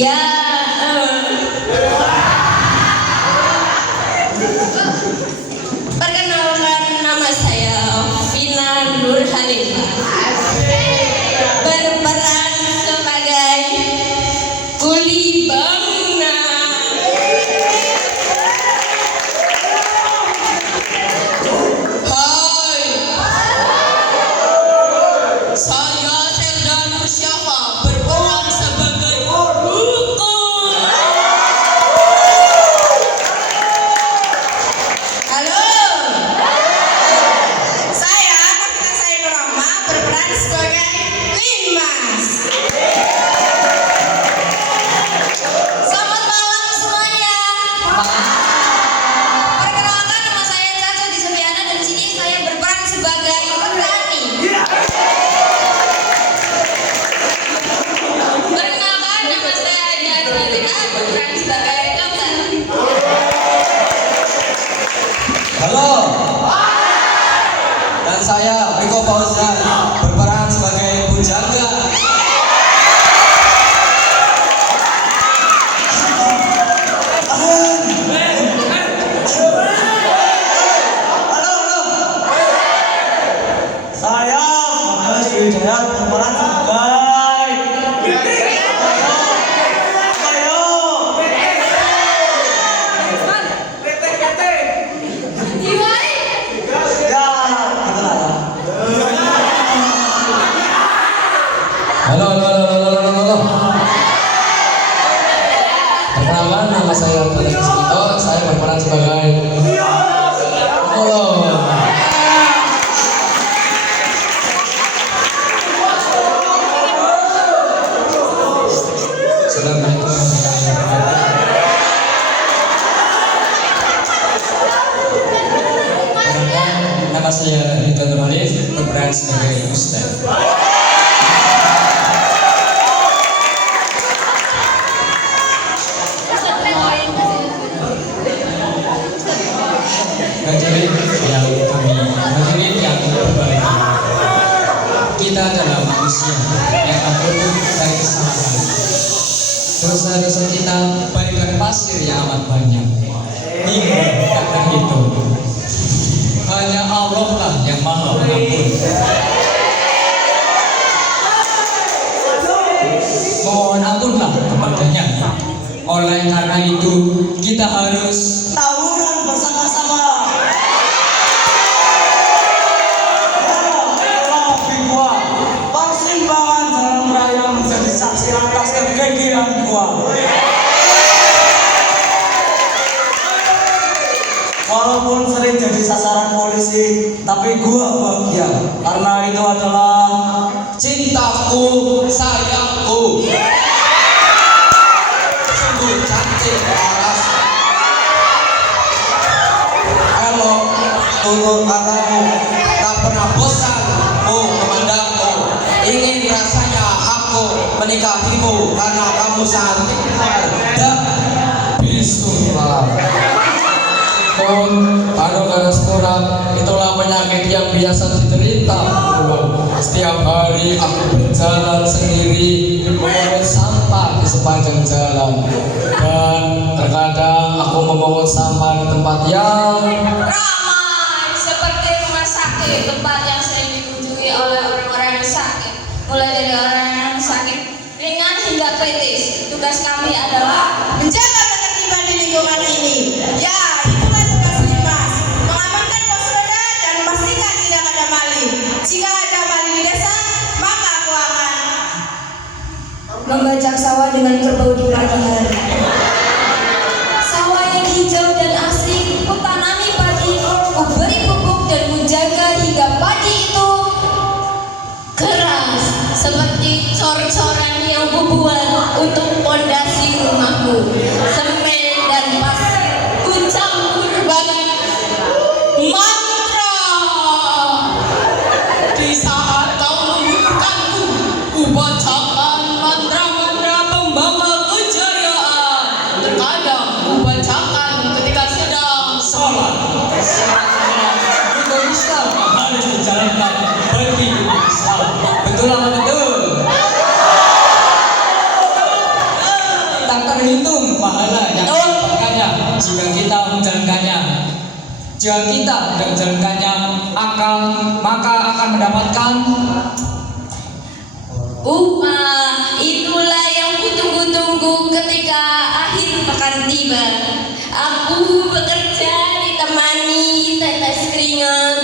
Ya, perkenalkan nama saya Vina Nur Hanifah. Berperan sebagai kuli bangunan. Hai, saya Selda Nur Syafa berperan sebagai hukum. Halo, saya Nafita Sainur Rahma berperan sebagai Limas. Selamat malam semuanya. Perkenalkan, nama saya Caca Disabiana dan di sini saya berperan sebagai petani. Perkenalkan, nama saya Adia Azratina berperan sebagai dokter. Halo, dan saya Riko Fauzan berperan sebagai pujangga. Saya Bagas Wijaya berperan sebagai Ayo. Ya, gitu lah. Halo. Perkenalkan, nama saya Bagas Wijaya. Saya berperan sebagai Halo. Assalamualaikum. Nama saya Ridwan Nurhalif berperan sebagai Ustaz. Prajurit yang berbalik. Kita adalah manusia yang terbentuk dari kesalahan. Dosa-dosa kita bagaikan pasir yang amat banyak. Ini tak terhitung. Hanya Allah lah yang maha pengampun. Mohon ampunlah kepadanya. Oleh karena itu kita harus Tawuran bersama-sama. Persimpangan jalan raya menjadi saksi atas kegigihan gua. Walaupun sering jadi sasaran polisi, tapi gua bahagia karena itu adalah cintaku, sayangku. Sungguh cantik paras. Elok untuk kakakmu, tak pernah bosan memandangmu. Ingin rasanya aku menikahimu karena kamu sangat pintar dan bisullah. Anu ganas kurang, itulah penyakit yang biasa diderita. Setiap hari aku berjalan sendiri memungut sampah di sepanjang jalan, dan terkadang aku memungut sampah di tempat yang Ramai seperti rumah sakit, tempat yang sering dikunjungi oleh orang-orang yang sakit, mulai dari orang yang sakit ringan hingga kritis. Tugas kami adalah menjaga ketertiban di lingkungan ini. Ya, itulah tugas Limas, mengamankan pos roda dan memastikan tidak ada maling. Jika ada maling di desa, maka aku akan membajak sawah dengan kerbau di pagi hari. Sawah yang hijau dan asri, kutanami padi, kuberi pupuk dan menjaga hingga padi itu keras seperti cor-coran yang kubuat untuk pondasi rumahku. Semen dan pasir kucampur banget mantra. Di saat kau membutuhkanku, kubacakan mantra-mantra pembawa kejayaan. Terkadang kubacakan ketika sedang sholat. Hukum Islam harus dijalankan bagi Islam. Betul apa betul? Itulah yang kutunggu-tunggu ketika akhir pekan tiba. Aku bekerja ditemani tetes keringat,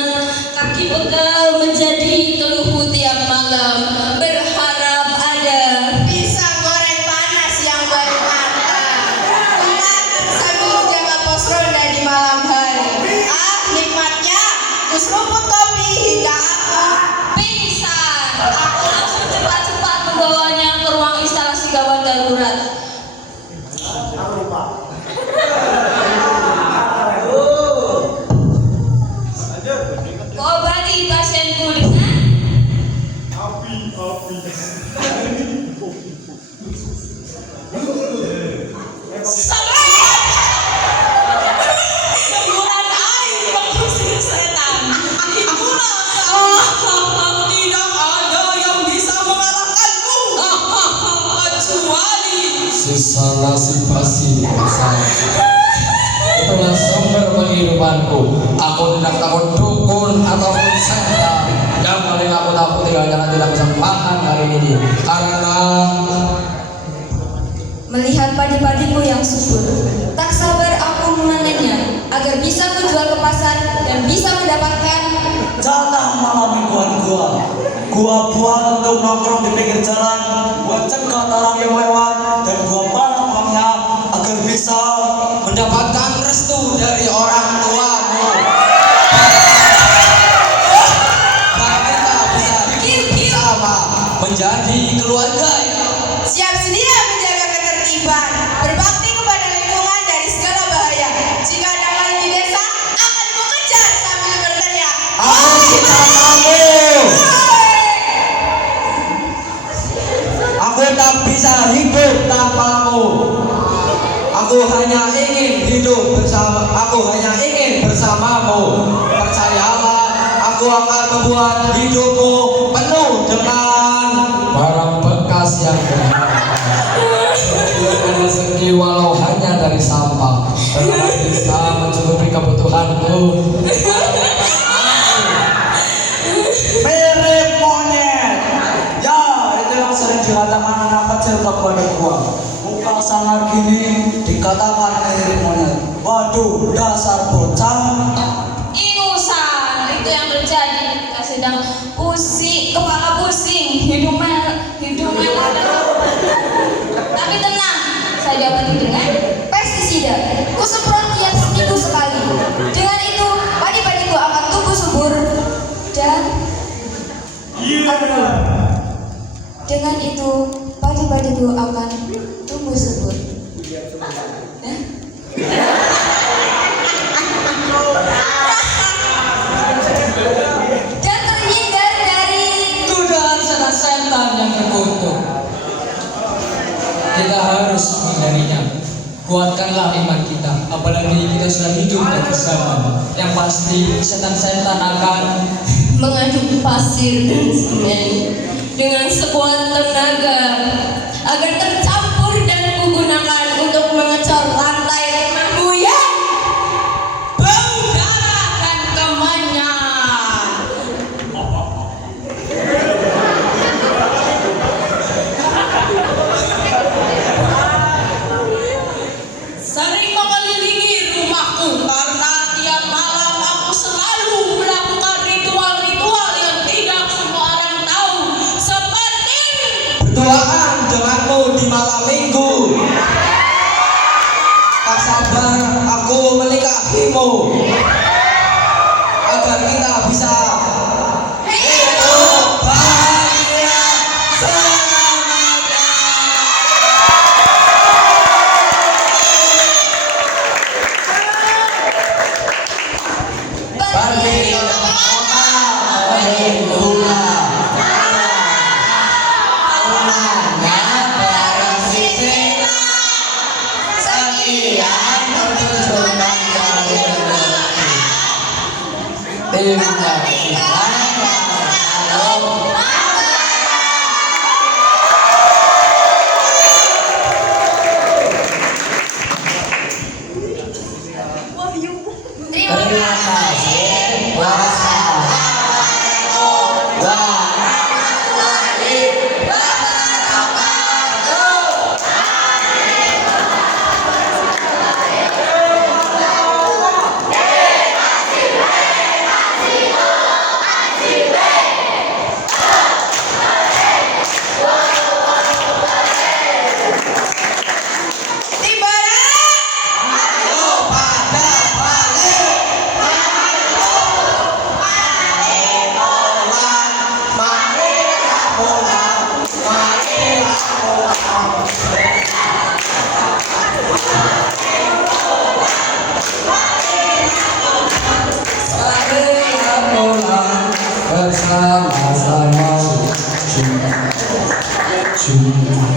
kaki pegal menjadi keluhku tiap malam, berharap ada Pisang goreng panas yang bermatang. Makan sambil jaga pos ronda di malam hari. Ah, nikmatnya kuseruput kopi hingga aku pingsan. Aku langsung cepat-cepat membawanya ke ruang instalasi gawat darurat. Obati pasienku dengan semburan air mengusir setan. Itulah tidak ada yang bisa mengalahkanku kecuali Sisa nasib pasti bersama. Itulah sumber penghidupanku. Aku tidak takut dukun ataupun setan. Yang paling aku takuti hanyalah tidak bisa makan hari ini karena melihat padi-padiku yang subur. Tak sabar aku menanennya agar bisa kujual ke pasar dan bisa mendapatkan Jatah malam mingguan gua. Gua buat untuk nongkrong di pinggir jalan, buat cegat orang yang lewat, dan gua panah agar bisa mendapatkan restu dari orang tuamu. Dan kita bisa bersama menjadi keluarga. siap sedia menjaga ketertiban, berbakti kepada lingkungan dari segala bahaya. Jika ada maling di desa, akan kukejar sambil berteriak. Aku cinta kamu. Aku tak bisa hidup tanpamu. Aku hanya ingin hidup bersama. Aku hanya ingin bersamamu. Percayalah, aku akan membuat hidupmu penuh dengan barang bekas yang rezeki walau hanya dari sampah, tetap bisa mencukupi kebutuhanku. mirip monyet. Ya, itu yang sering dikatakan anak kecil kepada gua. Muka sangar gini dikatakan mirip monyet. Waduh, dasar bocah. ingusan. Itu yang terjadi ketika sedang kepala pusing, hidungnya. Tapi tenang, saya dapati dengan pestisida. Kusemprot tiap seminggu sekali. Dengan itu, padi-padiku akan tumbuh subur dan dengan itu, padi-padiku akan tumbuh subur. Dan terhindar dari godaan setan yang terkutuk. Kita harus menghindarinya. Kuatkanlah iman kita, apalagi kita sudah hidup bersama. Yang pasti setan-setan akan mengaduk pasir dan semen dengan sekuat tenaga agar tercampur dan kugunakan untuk mengecor lantai rumahmu yang bau darah dan kemenyan. Sering mengelilingi rumahku karena tiap malam aku selalu melakukan ritual-ritual yang tidak semua orang tahu, seperti berduaan denganmu di malam minggu. Tak sabar aku menikahimu agar kita bisa hidup bahagia selamanya. Pergi ke kota menuju bunga. Bunganya barang sisir. Sekian untuk junang dari lelaki. Tinggal kita kalau Terima kasih. wassalamualaikum warahmatullahi Sungguh